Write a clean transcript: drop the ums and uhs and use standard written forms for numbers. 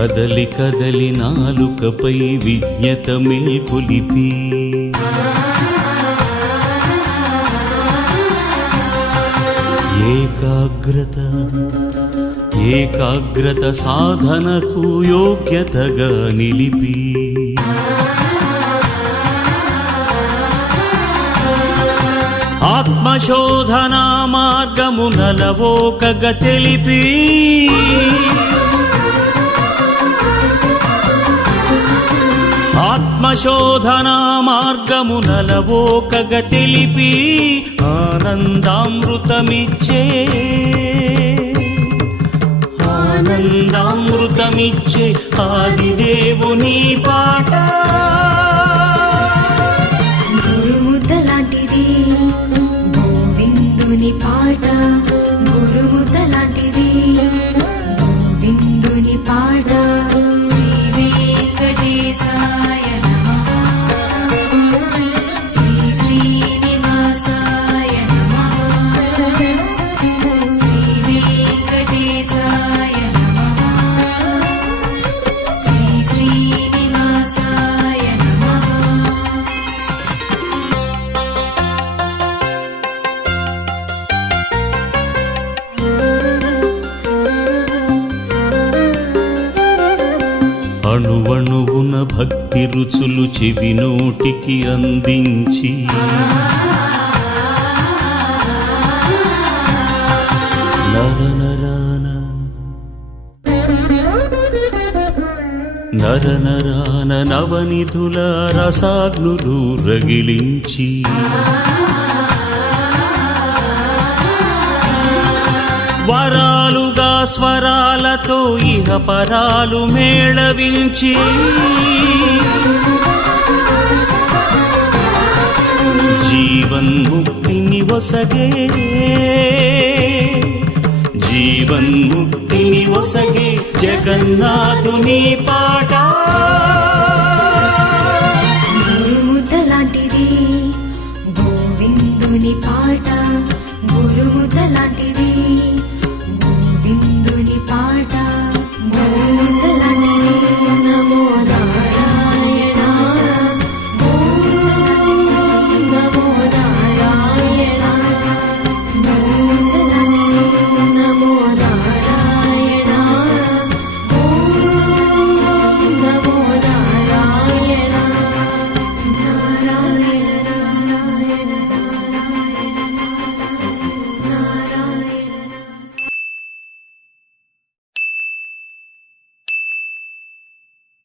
కదలి కదలి నాలుకపై విజ్ఞత మేల్కొలిపి ఏకాగ్రత సాధనకు యోగ్యతగా నిలిపి ఆత్మశోధనా మార్గమునలవోకగా తెలిపి ఆత్మశోధనా మార్గమునలవోకగా తెలిపి ఆనందామృతమిచ్చే ఆదిదేవుని పాట గురుముద్దలాంటిది గోవిందుని పాట గురుముద్దలాంటిది గోవిందుని పాట శ్రీ వెంకటేశాయ నమః శ్రీ శ్రీనివాసాయ నమః శ్రీ వెంకటేశాయ నమః శ్రీ శ్రీనివాసాయ నమః. అణువణువున భక్తి రుచులు చెవి నోటికి అందించి నరనరాన నవనిధుల రసాగ్నులు రగిలించి వరాలుగా స్వరాలతో ఇహ పరాలు మేళవించి జీవన్ముక్తిని ఒసగే జగన్నాథుని పాట గురుముద్దలాంటిది గోవిందుని పాట గురుముద్దలాంటిది